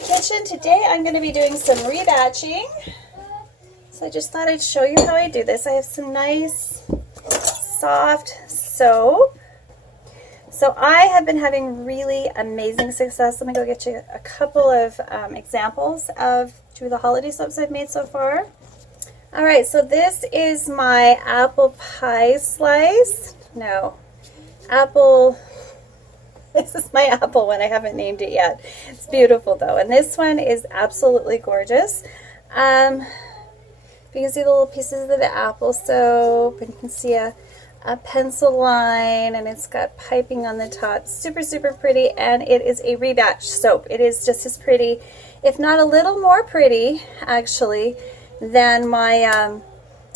kitchen. Today I'm going to be doing some rebatching. So I just thought I'd show you how I do this. I have some nice soft soap. So I have been having really amazing success. Let me go get you a couple of examples of two of the holiday soaps I've made so far. All right, so this is my apple pie slice. No, apple. This is my apple one. I haven't named it yet. It's beautiful though. And this one is absolutely gorgeous. You can see the little pieces of the apple soap, and you can see a pencil line, and it's got piping on the top. Super, super pretty, and it is a Rebatch soap. It is just as pretty, if not a little more pretty, actually, than my,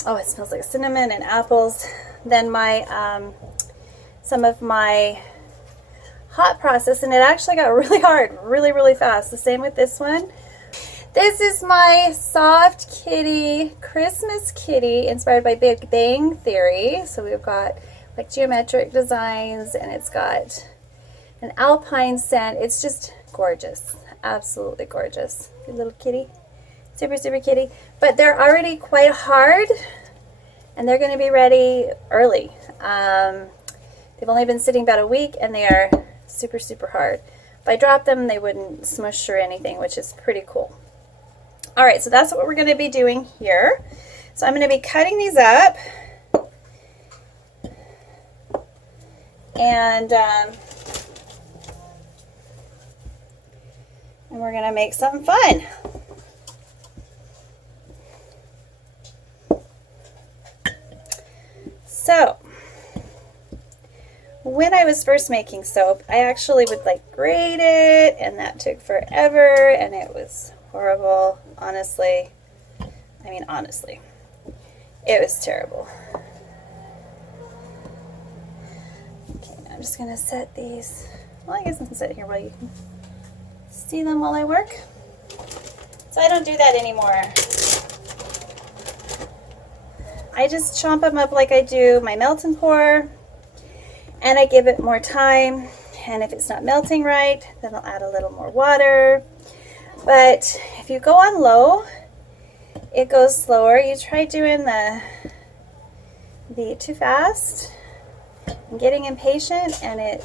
oh, it smells like cinnamon and apples, than my, some of my hot process, and it actually got really hard, really, really fast. The same with this one. This is my soft kitty, Christmas kitty, inspired by Big Bang Theory. So we've got like geometric designs, and it's got an alpine scent. It's just gorgeous, absolutely gorgeous. Good little kitty, super, super kitty. But they're already quite hard, and they're going to be ready early. They've only been sitting about a week, and they are super, super hard. If I drop them, they wouldn't smush or anything, which is pretty cool. All right, so that's what we're going to be doing here. So I'm going to be cutting these up, and we're going to make something fun. So when I was first making soap, I actually would like grate it, and that took forever, and it was horrible. Honestly, I mean, honestly, it was terrible. Okay, now I'm just going to set these, well, I guess I can sit here while you can see them while I work. So I don't do that anymore. I just chomp them up like I do my melt and pour, and I give it more time, and if it's not melting right, then I'll add a little more water. But if you go on low, it goes slower. You try doing the too fast and getting impatient, and it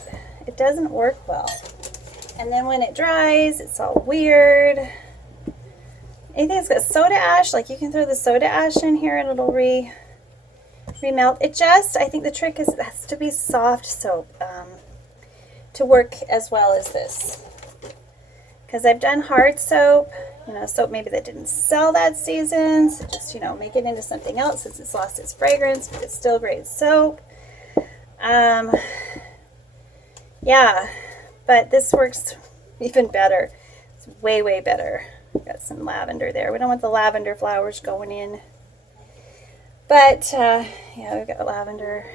doesn't work well. And then when it dries, it's all weird. Anything that's got soda ash, like you can throw the soda ash in here and it'll remelt. It just, I think the trick is it has to be soft soap to work as well as this. Because I've done hard soap, you know, soap maybe that didn't sell that season, so just, you know, make it into something else since it's lost its fragrance, but it's still great soap. Yeah, but this works even better. It's way, way better. Got some lavender there. We don't want the lavender flowers going in. But, yeah, we've got lavender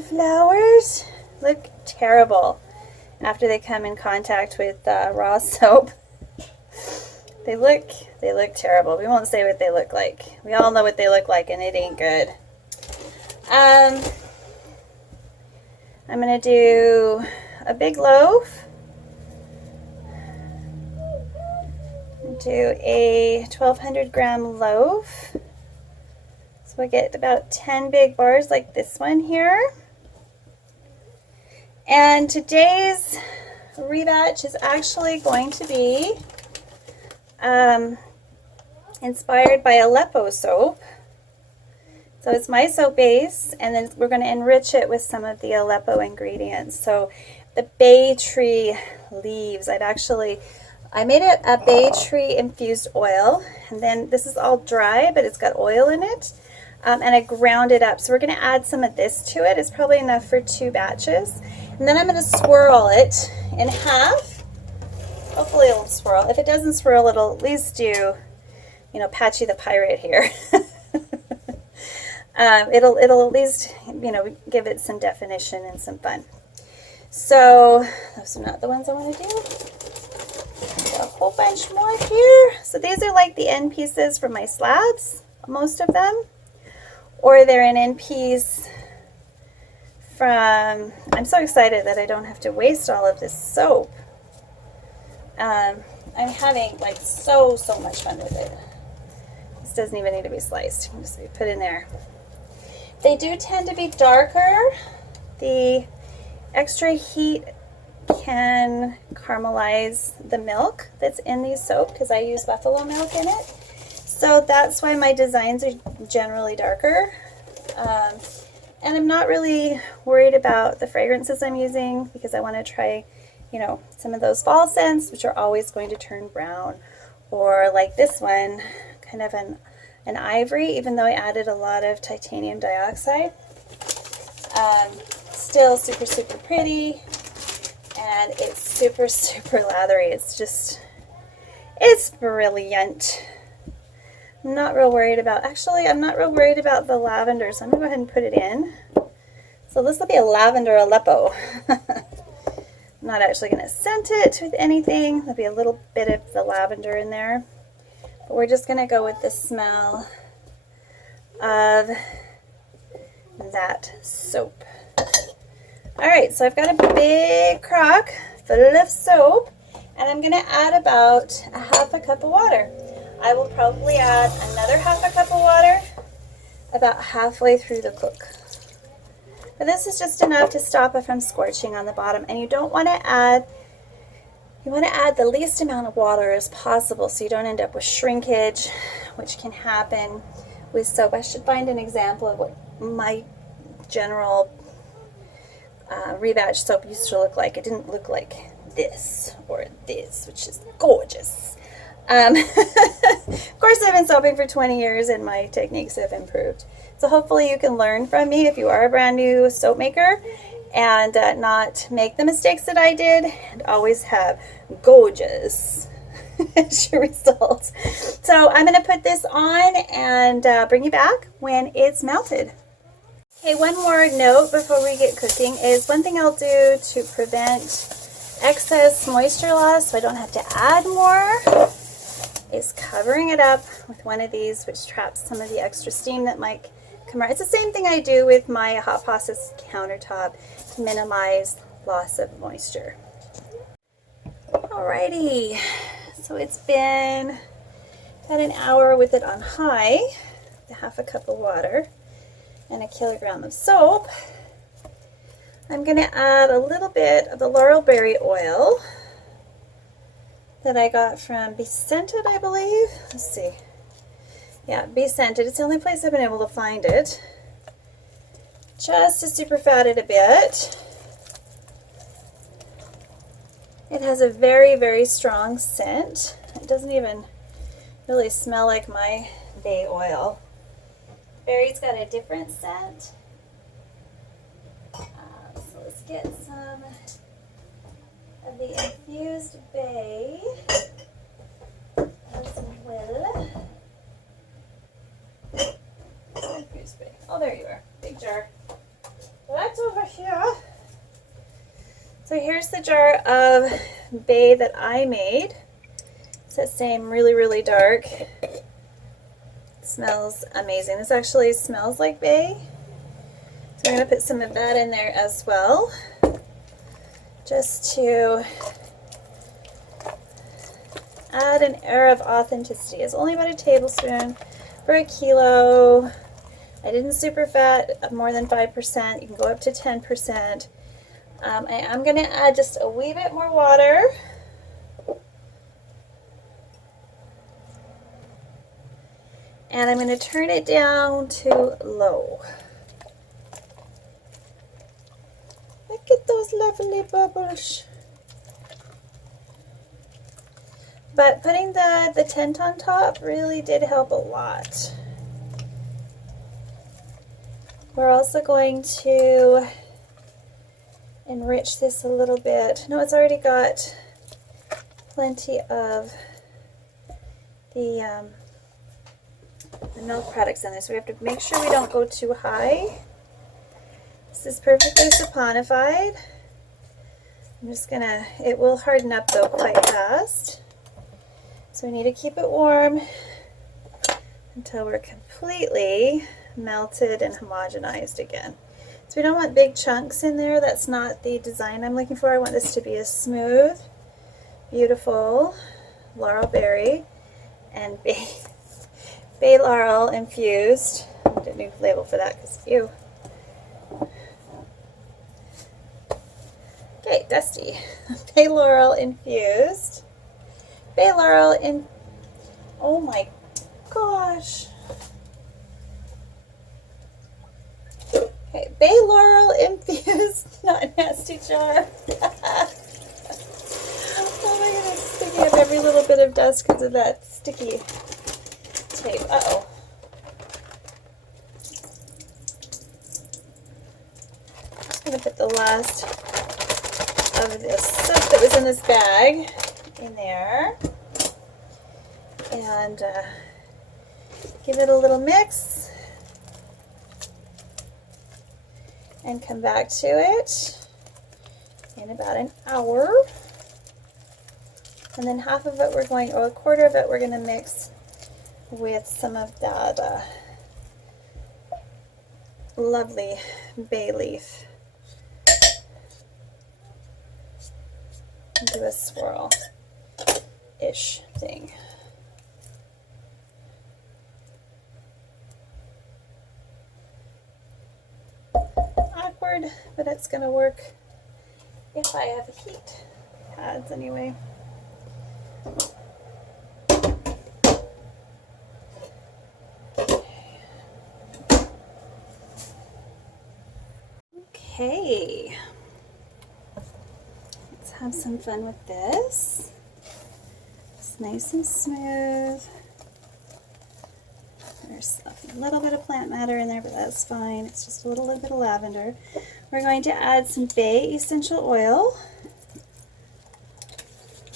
flowers. Look terrible after they come in contact with raw soap. They look terrible. We won't say what they look like. We all know what they look like, and it ain't good. I'm going to do a big loaf. Do a 1,200 gram loaf. So I get about 10 big bars like this one here. And today's rebatch is actually going to be inspired by Aleppo Soap. So it's my soap base, and then we're going to enrich it with some of the Aleppo ingredients. So the bay tree leaves, I made it a bay tree infused oil, and then this is all dry, but it's got oil in it, and I ground it up. So we're going to add some of this to it. It's probably enough for 2 batches. And then I'm going to swirl it in half. Hopefully it'll swirl. If it doesn't swirl, it'll at least do, you know, Patchy the Pirate here. It'll at least, you know, give it some definition and some fun. So those are not the ones I want to do. Got a whole bunch more here. So these are like the end pieces from my slabs, most of them, or they're an end piece from, I'm so excited that I don't have to waste all of this soap. I'm having like so much fun with it. This doesn't even need to be sliced. You can just be put in there. They do tend to be darker. The extra heat can caramelize the milk that's in these soap because I use buffalo milk in it. So that's why my designs are generally darker. And I'm not really worried about the fragrances I'm using because I want to try, you know, some of those fall scents, which are always going to turn brown, or like this one, kind of an ivory, even though I added a lot of titanium dioxide. Still super pretty, and it's super lathery. It's brilliant. I'm not real worried about, actually, I'm not real worried about the lavender, so I'm going to go ahead and put it in. So this will be a lavender Aleppo. I'm not actually going to scent it with anything. There'll be a little bit of the lavender in there. But we're just going to go with the smell of that soap. Alright, so I've got a big crock full of soap, and I'm going to add about a half a cup of water. I will probably add another half a cup of water about halfway through the cook. But this is just enough to stop it from scorching on the bottom, and you don't want to add, you want to add the least amount of water as possible so you don't end up with shrinkage, which can happen with soap. I should find an example of what my general Rebatch soap used to look like. It didn't look like this or this, which is gorgeous. Of course, I've been soaping for 20 years and my techniques have improved. So hopefully you can learn from me if you are a brand new soap maker and not make the mistakes that I did and always have gorgeous results. So I'm going to put this on and bring you back when it's melted. Okay, one more note before we get cooking is one thing I'll do to prevent excess moisture loss so I don't have to add more is covering it up with one of these, which traps some of the extra steam that might come out. It's the same thing I do with my hot process countertop to minimize loss of moisture. Alrighty, so it's been about an hour with it on high, half a cup of water, and a kilogram of soap. I'm going to add a little bit of the laurel berry oil that I got from Be Scented, I believe. Let's see. Yeah, Be Scented. It's the only place I've been able to find it. Just to super fat it a bit. It has a very strong scent. It doesn't even really smell like my bay oil. Berry's got a different scent. So let's get some of the infused bay as well. Infused bay. Oh, there you are. Big jar. That's over here. So here's the jar of bay that I made. It's that same really dark. It smells amazing. This actually smells like bay. So I'm going to put some of that in there as well, just to add an air of authenticity. It's only about a tablespoon for a kilo. I didn't super fat more than 5%. You can go up to 10%. I am going to add just a wee bit more water. And I'm going to turn it down to low. Look at those lovely bubbles. But putting the tint on top really did help a lot. We're also going to enrich this a little bit. No, it's already got plenty of the milk products in there, so we have to make sure we don't go too high. This is perfectly saponified. I'm just gonna, it will harden up though quite fast. So we need to keep it warm until we're completely melted and homogenized again. So we don't want big chunks in there. That's not the design I'm looking for. I want this to be as smooth beautiful laurel berry and bay laurel infused. I need a new label for that because ew. Okay, dusty. Bay laurel infused. Bay laurel in. Oh my gosh. Okay, bay laurel infused, not nasty jar. Oh my goodness, sticking up every little bit of dust because of that sticky tape. Uh-oh. I'm going to put the last of this soap that was in this bag in there. And give it a little mix. And come back to it in about an hour. And then half of it we're going, or a quarter of it we're going to mix with some of that lovely bay leaf. And do a swirl-ish thing. Awkward, but it's going to work if I have heat pads anyway. Okay, let's have some fun with this. It's nice and smooth. There's a little bit of plant matter in there, but that's fine. It's just a little bit of lavender. We're going to add some bay essential oil,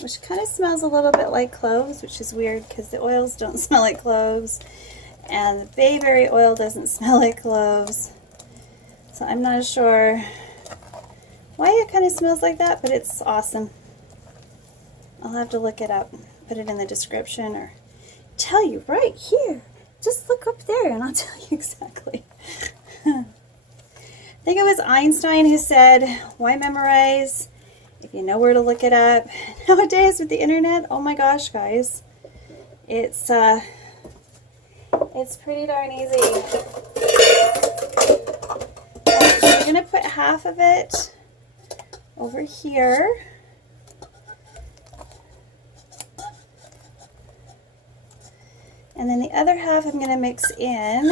which kind of smells a little bit like cloves, which is weird because the oils don't smell like cloves, and the bayberry oil doesn't smell like cloves. So I'm not sure why it kind of smells like that, but it's awesome. I'll have to look it up, put it in the description, or tell you right here. Just look up there and I'll tell you exactly. I think it was Einstein who said, why memorize if you know where to look it up? Nowadays with the internet, oh my gosh, guys, it's pretty darn easy. So we're going to put half of it over here. And then the other half I'm going to mix in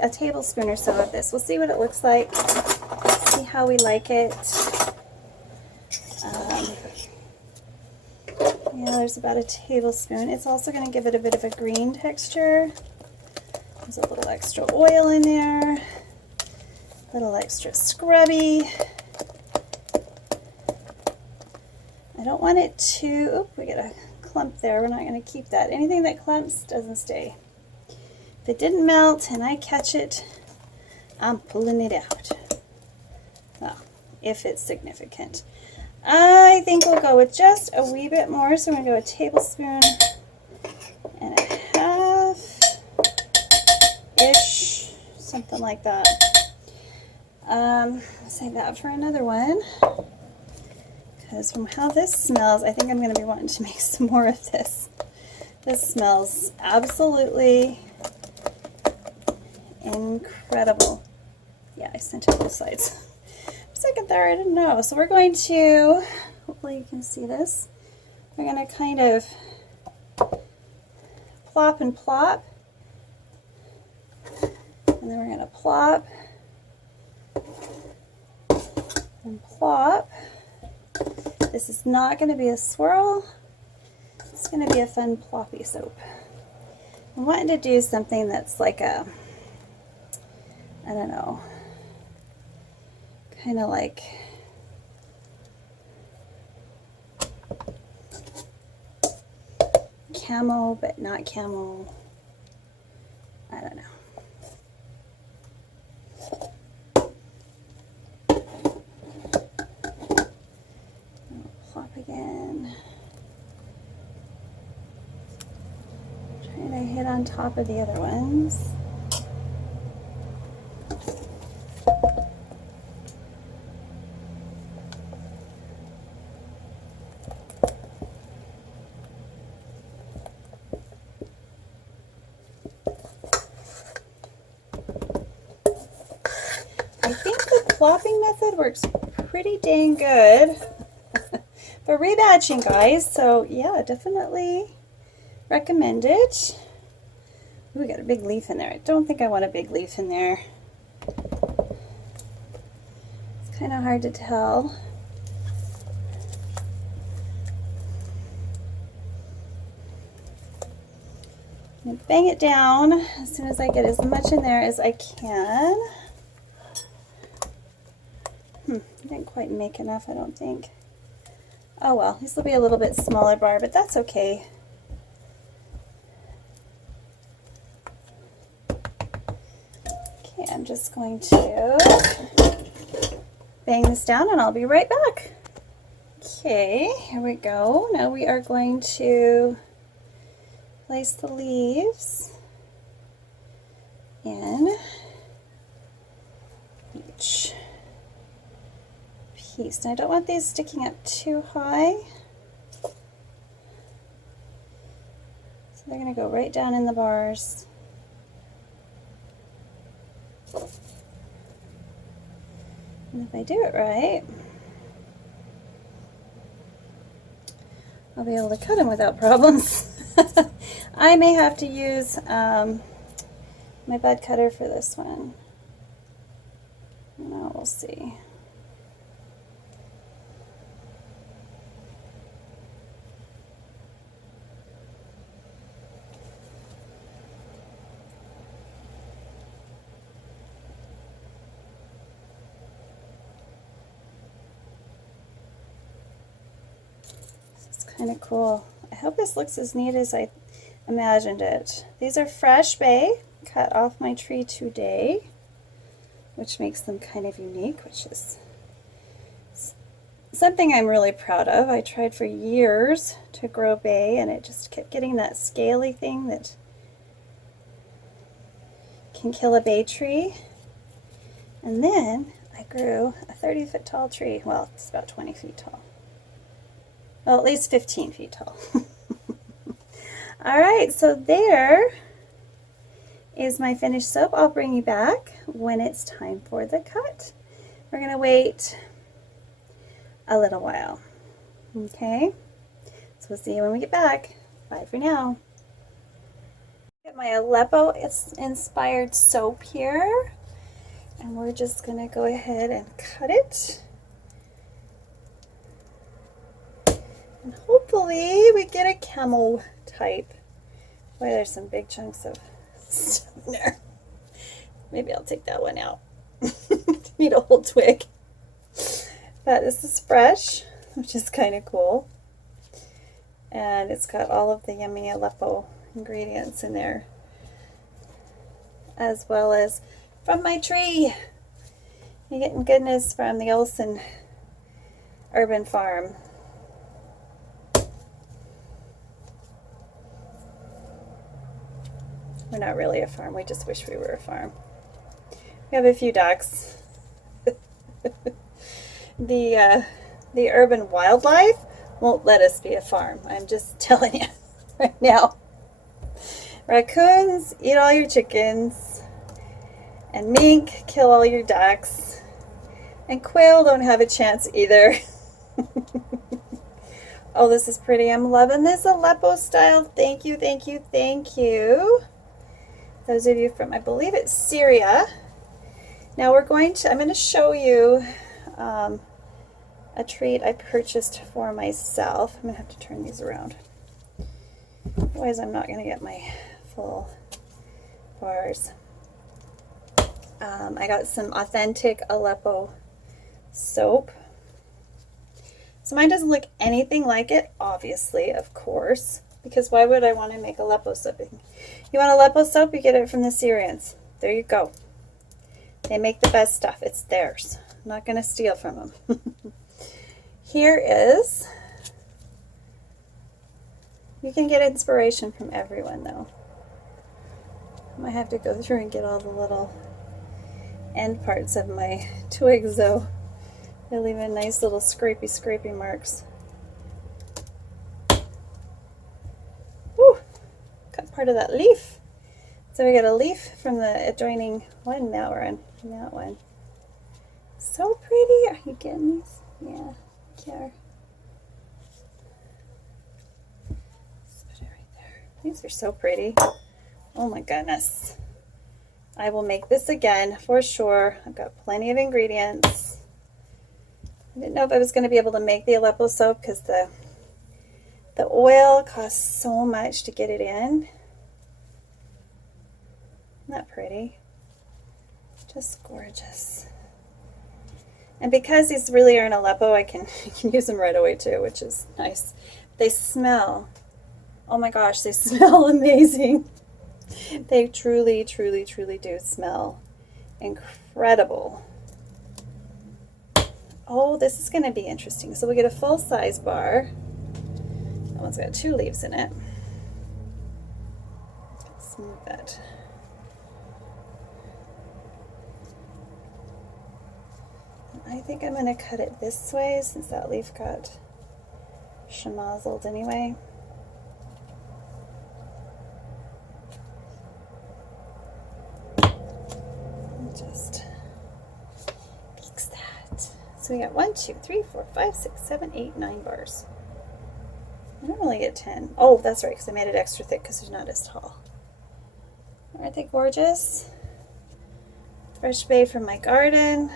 a tablespoon or so of this. We'll see what it looks like, see how we like it. Yeah, there's about a tablespoon. It's also going to give it a bit of a green texture. There's a little extra oil in there, a little extra scrubby. I don't want it to, oop, we got a clump there. We're not going to keep that. Anything that clumps doesn't stay. If it didn't melt and I catch it, I'm pulling it out. Well, if it's significant. I think we'll go with just a wee bit more. So I'm going to go a tablespoon and a half-ish, something like that. Save that for another one. Because from how this smells, I think I'm going to be wanting to make some more of this. This smells absolutely incredible. Yeah, I sent it both sides. For a second there, I didn't know. So we're going to, hopefully you can see this, we're going to kind of plop and plop. And then we're going to plop and plop. This is not going to be a swirl. It's going to be a fun ploppy soap. I'm wanting to do something that's like a, I don't know, kind of like camo, but not camo. I don't know. Again, trying to hit on top of the other ones. plopping method works pretty dang good for rebatching, guys. So yeah, definitely recommend it. Ooh, we got a big leaf in there. I don't think I want a big leaf in there. It's kind of hard to tell. And bang it down as soon as I get as much in there as I can. I didn't quite make enough, I don't think. Oh well, this will be a little bit smaller bar, but that's okay. Okay, I'm just going to bang this down and I'll be right back. Okay, here we go. Now we are going to place the leaves in each piece. Now I don't want these sticking up too high, so they're going to go right down in the bars. And if I do it right, I'll be able to cut them without problems. I may have to use my bud cutter for this one. No, we'll see. This is kind of cool. I hope this looks as neat as I imagined it. These are fresh bay, cut off my tree today, which makes them kind of unique, which is something I'm really proud of. I tried for years to grow bay and it just kept getting that scaly thing that can kill a bay tree. And then I grew a 30-foot tall tree. Well, it's about 20 feet tall. Well, at least 15 feet tall. All right, so there is my finished soap. I'll bring you back when it's time for the cut. We're going to wait a little while. Okay, so we'll see you when we get back. Bye for now. Get my Aleppo Inspired soap here, and we're just going to go ahead and cut it. And hopefully we get a camel type. Boy, there's some big chunks of stuff in there. Maybe I'll take that one out. Need a whole twig. But this is fresh, which is kind of cool. And it's got all of the yummy Aleppo ingredients in there, as well as from my tree. You're getting goodness from the Olson urban farm. We're not really a farm, we just wish we were a farm. We have a few ducks. The urban wildlife won't let us be a farm. I'm just telling you right now. Raccoons eat all your chickens, and mink kill all your ducks, and quail don't have a chance either. Oh, this is pretty. I'm loving this Aleppo style. Thank you, thank you, thank you. Those of you from, I believe it's Syria. Now I'm going to show you a treat I purchased for myself. I'm going to have to turn these around. Otherwise I'm not going to get my full bars. I got some authentic Aleppo soap. So mine doesn't look anything like it, obviously, of course, because why would I want to make Aleppo soap? You want Aleppo soap, you get it from the Syrians. There you go. They make the best stuff. It's theirs. I'm not going to steal from them. Here is, you can get inspiration from everyone though. I might have to go through and get all the little end parts of my twigs though. They leave in nice little scrapey marks. Woo! Cut part of that leaf. So we got a leaf from the adjoining one. Now we're on that one. so pretty. Are you getting these? Yeah, here. Let's put it right there. These are so pretty. Oh my goodness. I will make this again for sure. I've got plenty of ingredients. I didn't know if I was going to be able to make the Aleppo soap because the oil costs so much to get it in. Isn't that pretty? Just gorgeous. And because these really are in Aleppo, I can use them right away too, which is nice. They smell, oh my gosh, they smell amazing. They truly, truly, truly do smell incredible. Oh, this is going to be interesting. So we get a full size bar. That one's got 2 leaves in it. Let's move that. I think I'm going to cut it this way since that leaf got schmozzled anyway. Just fix that. So we got 1, 2, 3, 4, 5, 6, 7, 8, 9 bars. I normally get 10. Oh, that's right, because I made it extra thick because it's not as tall. Aren't they gorgeous? Fresh bay from my garden.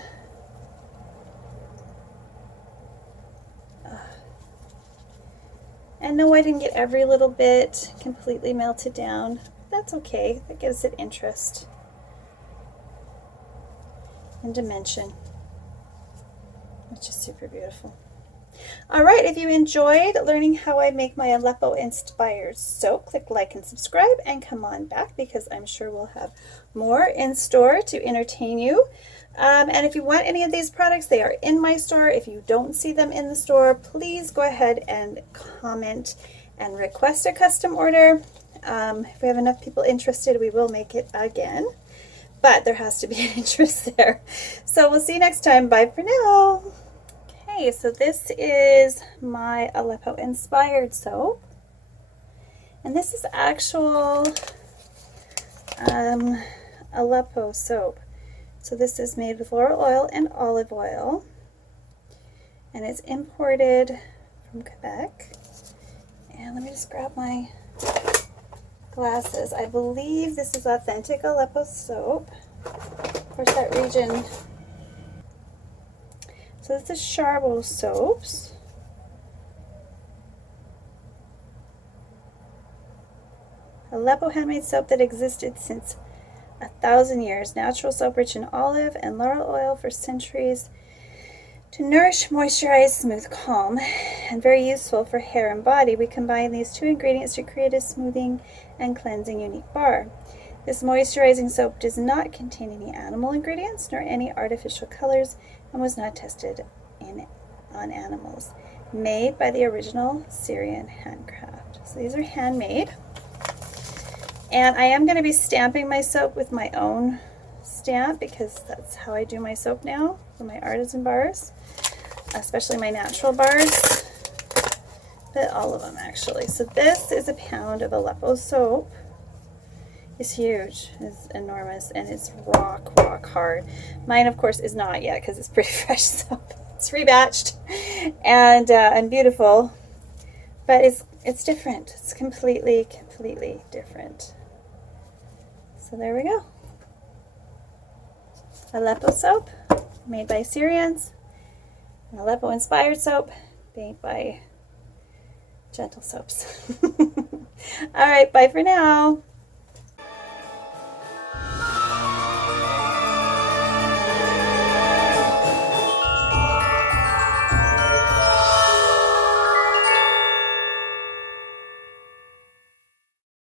And no, I didn't get every little bit completely melted down. That's okay. That gives it interest and dimension, which is super beautiful. All right, if you enjoyed learning how I make my Aleppo Inspired soap, click like and subscribe and come on back because I'm sure we'll have more in store to entertain you. And if you want any of these products, they are in my store. If you don't see them in the store, please go ahead and comment and request a custom order. If we have enough people interested, we will make it again. But there has to be an interest there. So we'll see you next time. Bye for now. Okay, so this is my Aleppo Inspired soap. And this is actual Aleppo soap. So this is made with laurel oil and olive oil. And it's imported from Quebec. And let me just grab my glasses. I believe this is authentic Aleppo soap. Of course, that region. So this is Charbot soaps. Aleppo handmade soap that existed since 1,000 years. Natural soap rich in olive and laurel oil for centuries to nourish, moisturize, smooth, calm, and very useful for hair and body. We combine these 2 ingredients to create a smoothing and cleansing unique bar. This moisturizing soap does not contain any animal ingredients nor any artificial colors and was not tested on animals. Made by the original Syrian handcraft. So these are handmade. And I am going to be stamping my soap with my own stamp because that's how I do my soap now for my artisan bars, especially my natural bars, but all of them actually. So this is a pound of Aleppo soap. It's huge, it's enormous, and it's rock hard. Mine, of course, is not yet because it's pretty fresh soap. It's rebatched and beautiful, but it's different. It's completely different. So there we go. Aleppo soap, made by Syrians. An Aleppo Inspired soap, made by Jentle Soaps. All right, bye for now.